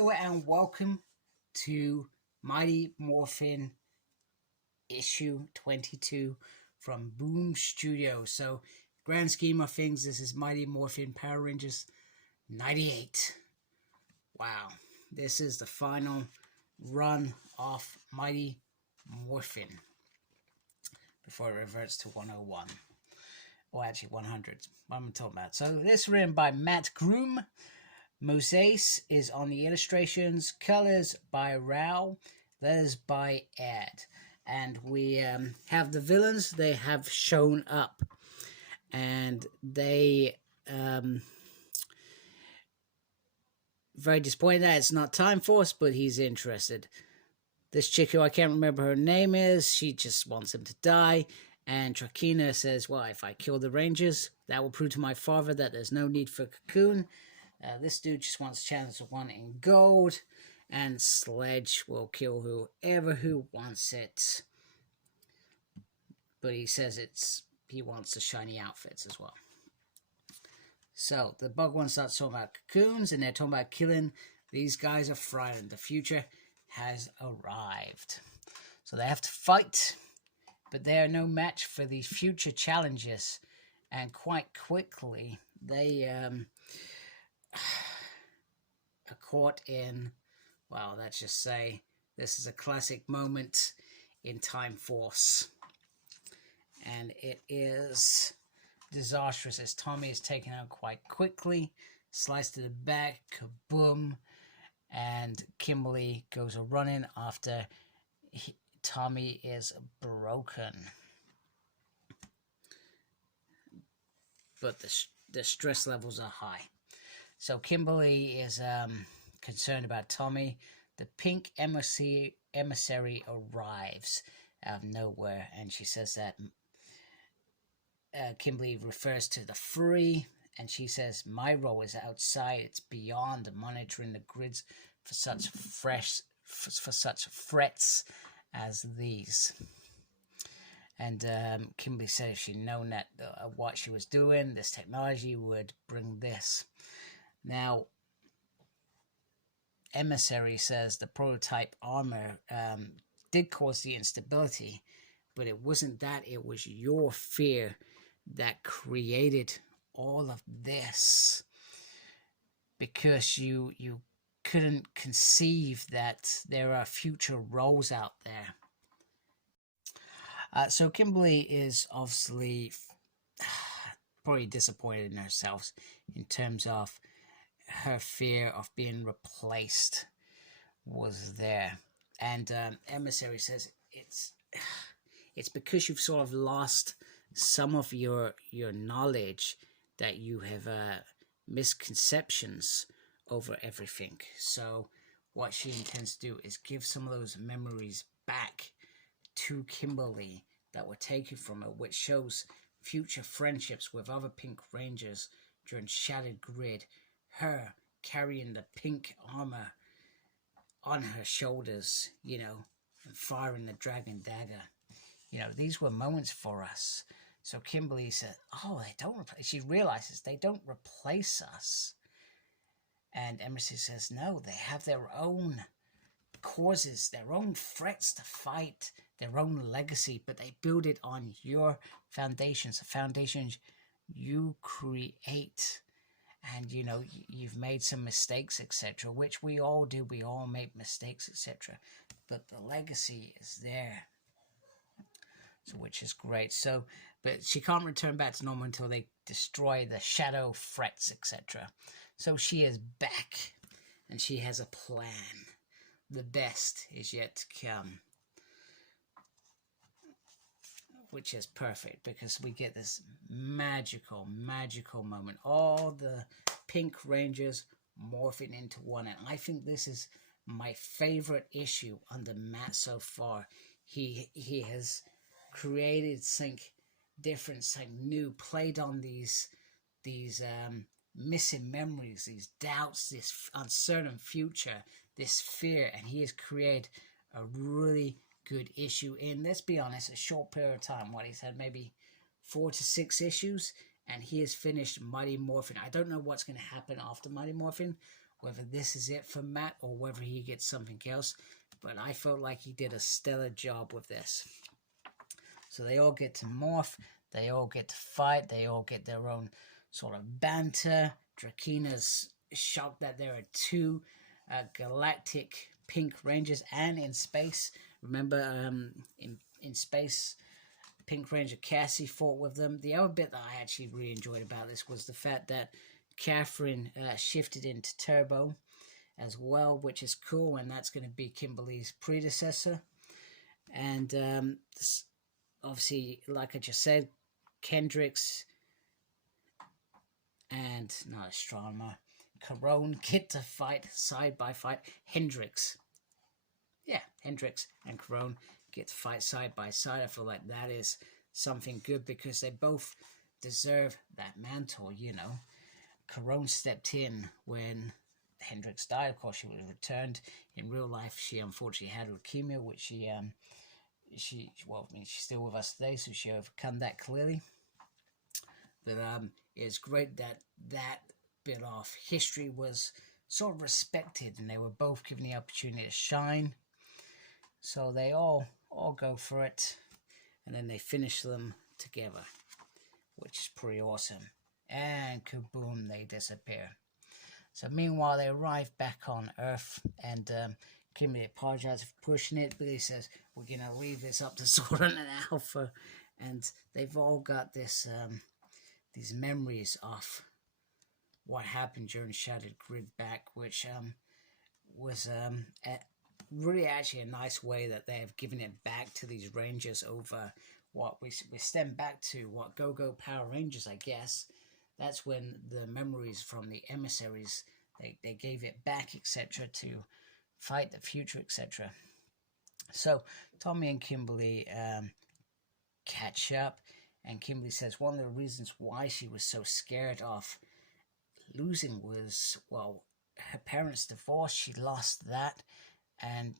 Hello and welcome to Mighty Morphin issue 22 from Boom Studio. So, grand scheme of things, this is Mighty Morphin Power Rangers 98. Wow, this is the final run of Mighty Morphin before it reverts to 101. Or actually 100. What am I talking about? So, this is written by Matt Groom. Mosaic is on the illustrations, colors by Rao, letters by Ed. And we have the villains. They have shown up. And they very disappointed that it's not Time Force, but he's interested. This chick who I can't remember her name is, she just wants him to die. And Trakina says, well, if I kill the Rangers, that will prove to my father that there's no need for Cocoon. This dude just wants a chance of one in gold, and Sledge will kill whoever who wants it. But he says he wants the shiny outfits as well. So the Bug One starts talking about cocoons, and they're talking about killing. These guys are frightened. The future has arrived. So they have to fight, but they are no match for these future challenges. And quite quickly, they are caught in, well, let's just say this is a classic moment in Time Force, and it is disastrous as Tommy is taken out quite quickly, sliced to the back, kaboom, and Kimberly goes a running after Tommy is broken. But the stress levels are high. So Kimberly is concerned about Tommy. The pink emissary arrives out of nowhere, and she says that Kimberly refers to the Free, and she says, my role is outside. It's beyond monitoring the grids for such threats as these. And Kimberly says she'd known that what she was doing, this technology would bring this. Now, Emissary says the prototype armor did cause the instability, but it wasn't that. It was your fear that created all of this, because you couldn't conceive that there are future roles out there. So Kimberly is obviously probably disappointed in herself in terms of her fear of being replaced was there. And Emissary says it's because you've sort of lost some of your knowledge that you have misconceptions over everything. So what she intends to do is give some of those memories back to Kimberly that were taken from her, which shows future friendships with other Pink Rangers during Shattered Grid, her carrying the pink armor on her shoulders, and firing the Dragon Dagger. These were moments for us. So Kimberly said, oh, they don't replace. She realizes they don't replace us. And Emissary says, no, they have their own causes, their own threats to fight, their own legacy, but they build it on your foundations, the foundations you create. And you've made some mistakes, etc., which we all do. We all make mistakes, etc., but the legacy is there, so which is great. So but she can't return back to normal until they destroy the shadow threats, etc. So she is back, and she has a plan. The best is yet to come, which is perfect because we get this magical moment. All the Pink Rangers morphing into one, and I think this is my favorite issue under Matt so far. He has created something different, something new, played on these missing memories, these doubts, this uncertain future, this fear, and he has created a really good issue in, let's be honest, a short period of time. What he said, maybe 4 to 6 issues, and he has finished Mighty Morphin. I don't know what's going to happen after Mighty Morphin. whether this is it for Matt or whether he gets something else. But I felt like he did a stellar job with this. So they all get to morph, they all get to fight, they all get their own sort of banter. Drakina's shocked that there are two galactic pink rangers, and in space. Remember, in space, Pink Ranger Cassie fought with them. The other bit that I actually really enjoyed about this was the fact that Catherine shifted into Turbo as well, which is cool, and that's going to be Kimberly's predecessor. And obviously, like I just said, Kendricks and not Astronomer, Carone get to fight side by side. Hendrix and Carone get to fight side by side. I feel like that is something good because they both deserve that mantle, you know. Carone stepped in when Hendrix died. Of course, she was returned. In real life, she unfortunately had leukemia, which she's still with us today, so she overcome that clearly. But it's great that bit of history was sort of respected, and they were both given the opportunity to shine. So they all go for it, and then they finish them together, which is pretty awesome. And kaboom, they disappear. So meanwhile, they arrive back on Earth, and Kimberly apologizes for pushing it, but he says, we're going to leave this up to Sorn and Alpha. And they've all got this these memories of what happened during Shattered Grid back, which was really actually a nice way that they have given it back to these Rangers over what we stem back to what Go-Go Power Rangers, I guess. That's when the memories from the emissaries, they gave it back, etc., to fight the future, etc. So Tommy and Kimberly catch up, and Kimberly says one of the reasons why she was so scared of losing was, well, her parents divorced. She lost that, and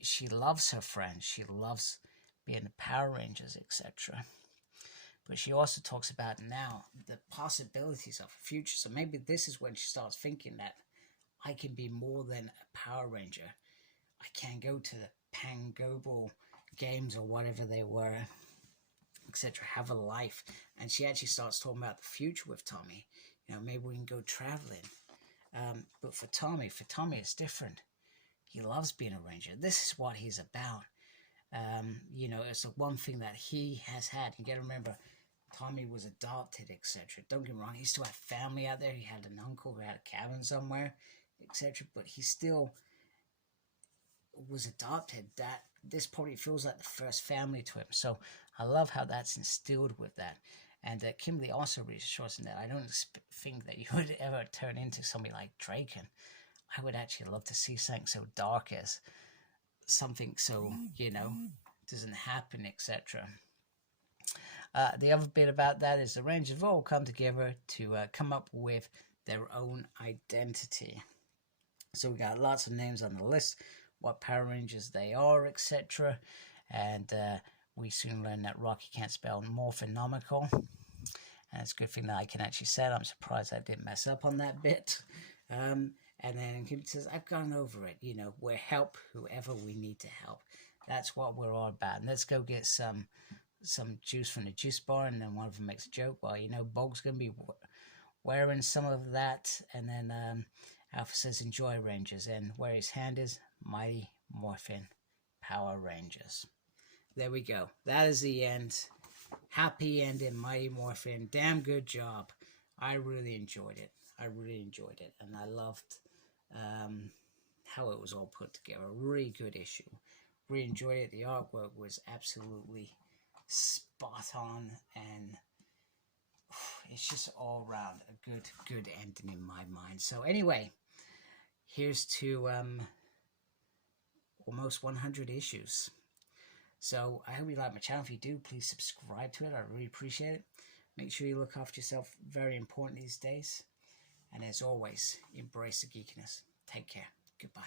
she loves her friends. She loves being the Power Rangers, etc. But she also talks about now the possibilities of the future. So maybe this is when she starts thinking that I can be more than a Power Ranger. I can go to the Pan-Global Games or whatever they were, etc. Have a life. And she actually starts talking about the future with Tommy. You know, maybe we can go traveling. But for Tommy it's different. He loves being a ranger. This is what he's about. You know, it's the one thing that he has had. You got to remember, Tommy was adopted, etc. Don't get me wrong, he still had family out there. He had an uncle who had a cabin somewhere, etc. But he still was adopted. That this probably feels like the first family to him. So I love how that's instilled with that. And Kimberly also reassures him that I don't think that you would ever turn into somebody like Draken. I would actually love to see something so dark as something so, you know, doesn't happen, etc. The other bit about that is the Rangers have all come together to come up with their own identity. So we got lots of names on the list, what Power Rangers they are, etc. And we soon learn that Rocky can't spell morphonomical. And it's a good thing that I can actually say it. I'm surprised I didn't mess up on that bit. And then Kim says, I've gone over it. You know, we'll help whoever we need to help. That's what we're all about. And let's go get some juice from the juice bar. And then one of them makes a joke. Well, you know, Bog's going to be wearing some of that. And then Alpha says, enjoy Rangers. And where his hand is, Mighty Morphin Power Rangers. There we go. That is the end. Happy ending, Mighty Morphin. Damn good job. I really enjoyed it. And I loved how it was all put together. Really good issue. Really enjoyed it. The artwork was absolutely spot on, and it's just all around a good ending in my mind. So anyway, here's to almost 100 issues. So I hope you like my channel. If you do, please subscribe to it. I really appreciate it. Make sure you look after yourself. Very important these days. And as always, embrace the geekiness. Take care. Goodbye.